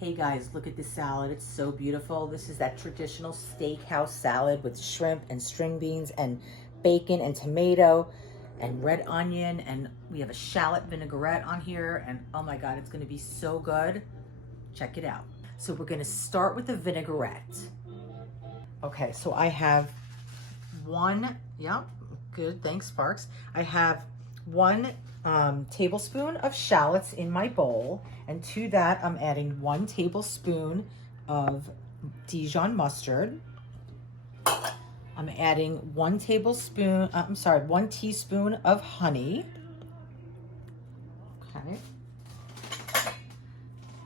Hey guys, look at this salad. It's so beautiful. This is that traditional steakhouse salad with shrimp and string beans and bacon and tomato and red onion. And we have a shallot vinaigrette on here. And oh my God, it's gonna be so good. Check it out. So we're gonna start with the vinaigrette. Okay, so I have good, thanks Sparks. I have one tablespoon of shallots in my bowl, and to that I'm adding 1 tablespoon of Dijon mustard. I'm adding 1 teaspoon of honey. Okay.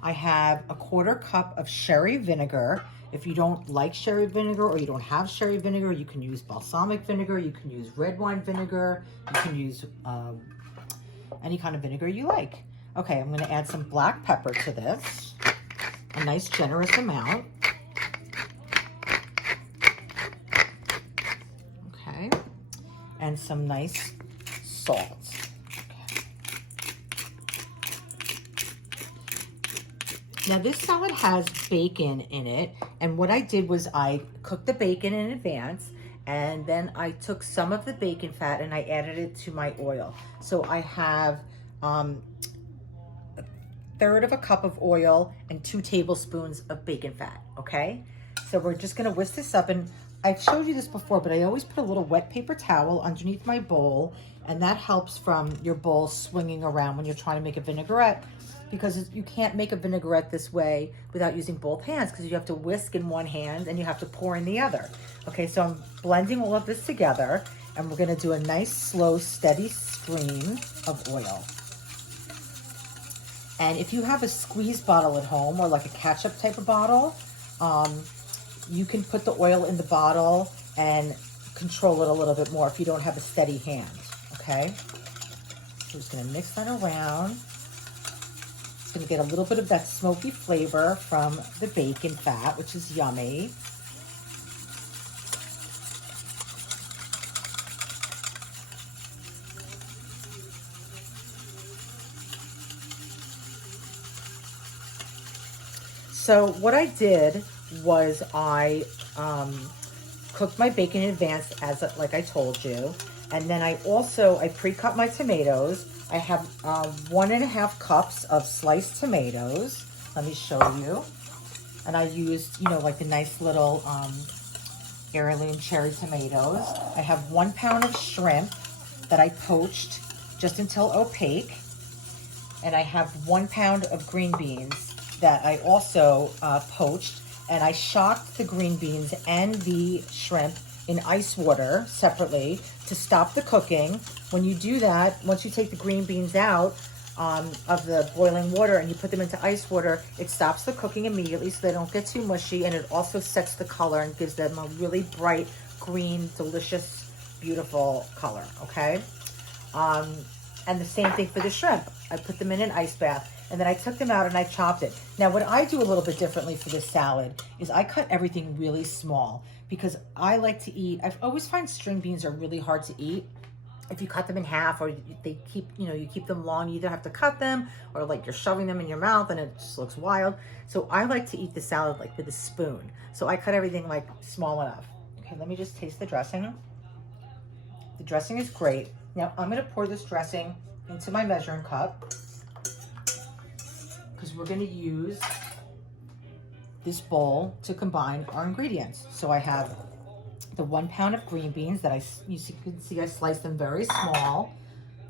I have a 1/4 cup of sherry vinegar. If you don't like sherry vinegar or you don't have sherry vinegar, you can use balsamic vinegar, you can use red wine vinegar, you can use any kind of vinegar you like. Okay, I'm gonna add some black pepper to this, a nice generous amount. Okay, and some nice salt. Now this salad has bacon in it, and what I did was I cooked the bacon in advance, and then I took some of the bacon fat and I added it to my oil. So I have 1/3 cup of oil and 2 tablespoons of bacon fat, okay? So we're just gonna whisk this up, and I've showed you this before, but I always put a little wet paper towel underneath my bowl, and that helps from your bowl swinging around when you're trying to make a vinaigrette, because you can't make a vinaigrette this way without using both hands, because you have to whisk in one hand and you have to pour in the other. Okay, so I'm blending all of this together, and we're gonna do a nice, slow, steady stream of oil. And if you have a squeeze bottle at home, or like a ketchup type of bottle, you can put the oil in the bottle and control it a little bit more if you don't have a steady hand, okay? So just gonna mix that around. Gonna get a little bit of that smoky flavor from the bacon fat, which is yummy. So what I did was I cooked my bacon in advance, like I told you, and then I pre-cut my tomatoes. I have 1.5 cups of sliced tomatoes. Let me show you. And I used, like the nice little heirloom cherry tomatoes. I have 1 pound of shrimp that I poached just until opaque. And I have 1 pound of green beans that I also poached. And I shocked the green beans and the shrimp in ice water separately to stop the cooking. When you do that, once you take the green beans out of the boiling water and you put them into ice water, it stops the cooking immediately so they don't get too mushy, and it also sets the color and gives them a really bright green, delicious, beautiful color, okay? And the same thing for the shrimp. I put them in an ice bath, and then I took them out and I chopped it. Now, what I do a little bit differently for this salad is I cut everything really small, because I like to eat, I always find string beans are really hard to eat. If you cut them in half, or they keep, you keep them long, you either have to cut them or like you're shoving them in your mouth and it just looks wild. So I like to eat the salad like with a spoon. So I cut everything like small enough. Okay, let me just taste the dressing. The dressing is great. Now I'm gonna pour this dressing into my measuring cup, because we're gonna use this bowl to combine our ingredients. So I have the 1 pound of green beans that you can see I sliced them very small,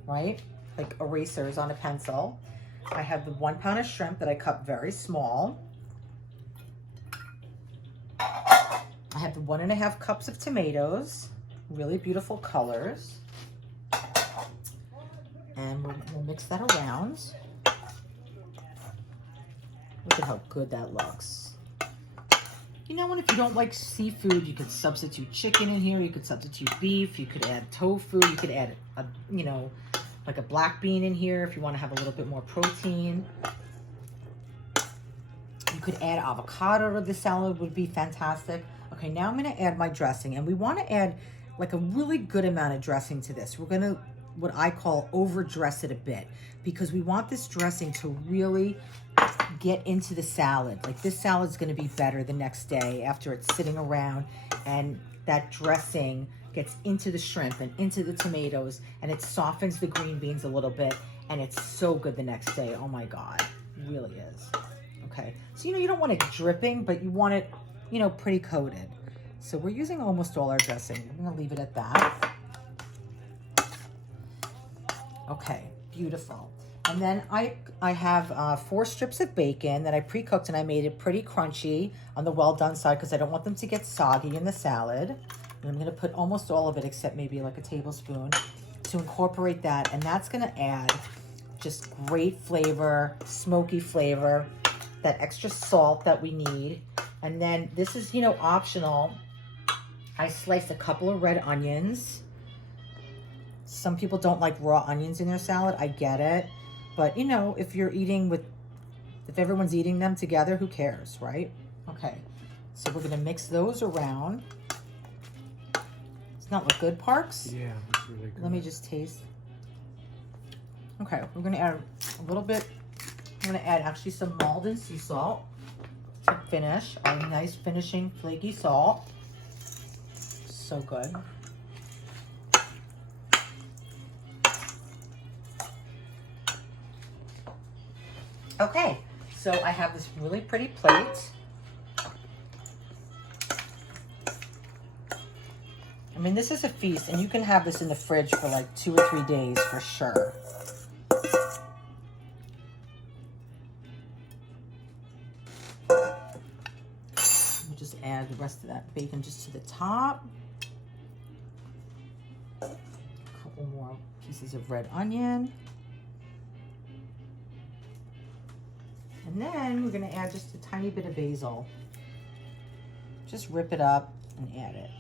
right? Like erasers on a pencil. I have the 1 pound of shrimp that I cut very small. I have the 1.5 cups of tomatoes, really beautiful colors. And we'll mix that around. Look at how good that looks. And if you don't like seafood, you could substitute chicken in here. You could substitute beef. You could add tofu. You could add, like a black bean in here if you want to have a little bit more protein. You could add avocado to the salad, would be fantastic. Okay, now I'm going to add my dressing, and we want to add like a really good amount of dressing to this. We're going to, what I call, overdress it a bit, because we want this dressing to really get into the salad. Like this salad's gonna be better the next day after it's sitting around, and that dressing gets into the shrimp and into the tomatoes, and it softens the green beans a little bit, and it's so good the next day. Oh my God, it really is. Okay, so you don't want it dripping, but you want it, pretty coated. So we're using almost all our dressing. I'm gonna leave it at that. Okay, beautiful. And then I have 4 strips of bacon that I pre-cooked, and I made it pretty crunchy on the well-done side because I don't want them to get soggy in the salad. And I'm gonna put almost all of it except maybe like a tablespoon to incorporate that. And that's gonna add just great flavor, smoky flavor, that extra salt that we need. And then this is, optional. I sliced a couple of red onions. Some people don't like raw onions in their salad. I get it. But, if everyone's eating them together, who cares, right? Okay. So we're going to mix those around. Does that look good, Parks? Yeah, that's really good. Let me just taste. Okay, we're going to add a little bit. I'm going to add actually some Maldon sea salt to finish. Our nice finishing flaky salt. So good. Okay, so I have this really pretty plate. I mean, this is a feast, and you can have this in the fridge for like 2 or 3 days for sure. We'll just add the rest of that bacon just to the top. A couple more pieces of red onion. And then we're going to add just a tiny bit of basil. Just rip it up and add it.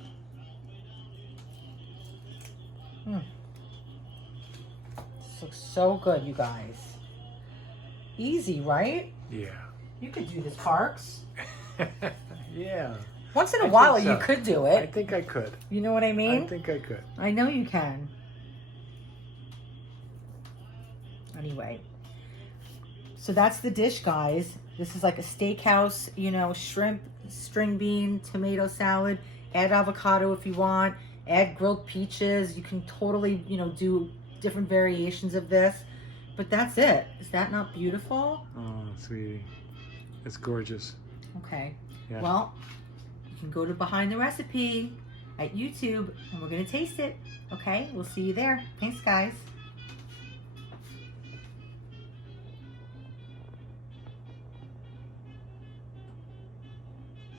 This looks so good, you guys. Easy, right? Yeah. You could do this, Parks. Yeah. Once in a while, you could do it. I think I could. You know what I mean? I think I could. I know you can. Anyway. So that's the dish, guys. This is like a steakhouse, shrimp, string bean, tomato salad. Add avocado if you want. Add grilled peaches. You can totally, do different variations of this. But that's it. Is that not beautiful? Oh, sweetie. It's gorgeous. Okay. Yeah. Well, you can go to Behind the Recipe at YouTube, and we're going to taste it. Okay? We'll see you there. Thanks, guys.